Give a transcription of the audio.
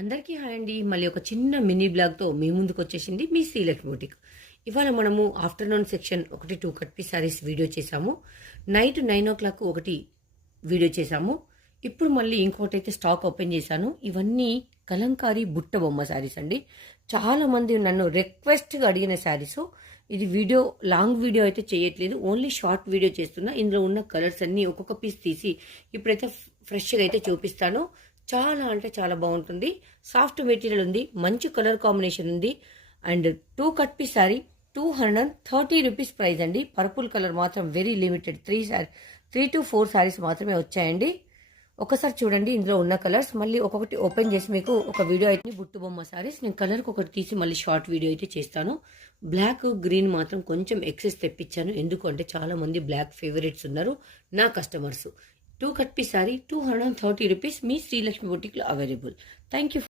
అందరికీ హాయ్ అండి. మళ్ళీ ఒక చిన్న మినీ బ్లాగ్తో మీ ముందుకు వచ్చేసింది మీ శ్రీలక్ష్మి బుటిక్. ఇవాళ మనము afternoon section 1-2 cut piece saris video చేసాము. నైట్ 9 o'clock ఒకటి వీడియో చేసాము. ఇప్పుడు మళ్ళీ ఇంకోటి అయితే స్టాక్ ఓపెన్ చేశాను. ఇవన్నీ కలంకారీ బుట్ట బొమ్మ శారీస్ అండి. చాలా మంది నన్ను రిక్వెస్ట్గా అడిగిన శారీస్. ఇది వీడియో లాంగ్ వీడియో అయితే చేయట్లేదు, ఓన్లీ షార్ట్ వీడియో చేస్తున్నా. ఇందులో ఉన్న కలర్స్ అన్నీ ఒక్కొక్క పీస్ తీసి ఇప్పుడైతే ఫ్రెష్గా అయితే చూపిస్తాను. చాలా అంటే చాలా బాగుంటుంది. సాఫ్ట్ మెటీరియల్ ఉంది, మంచి కలర్ కాంబినేషన్ ఉంది. And 2 cut piece sari 230 rupees price అండి. పర్పుల్ కలర్ మాత్రం వెరీ లిమిటెడ్, 3 to 4 సారీస్ మాత్రమే వచ్చాయండి. ఒకసారి చూడండి ఇందులో ఉన్న కలర్స్. మళ్ళీ ఒక్కొక్కటి ఓపెన్ చేసి మీకు ఒక వీడియో అయితే బుట్టు బొమ్మ సారీస్ నేను కలర్కి ఒకటి తీసి మళ్ళీ షార్ట్ వీడియో అయితే చేస్తాను. బ్లాక్ గ్రీన్ మాత్రం కొంచెం ఎక్సెస్ తెప్పించాను, ఎందుకంటే చాలా మంది బ్లాక్ ఫేవరెట్స్ ఉన్నారు నా customers. 2 cut piece sari 230 rupees మీ శ్రీలక్ష్మి బుటిక్లో అవైలబుల్. Thank you.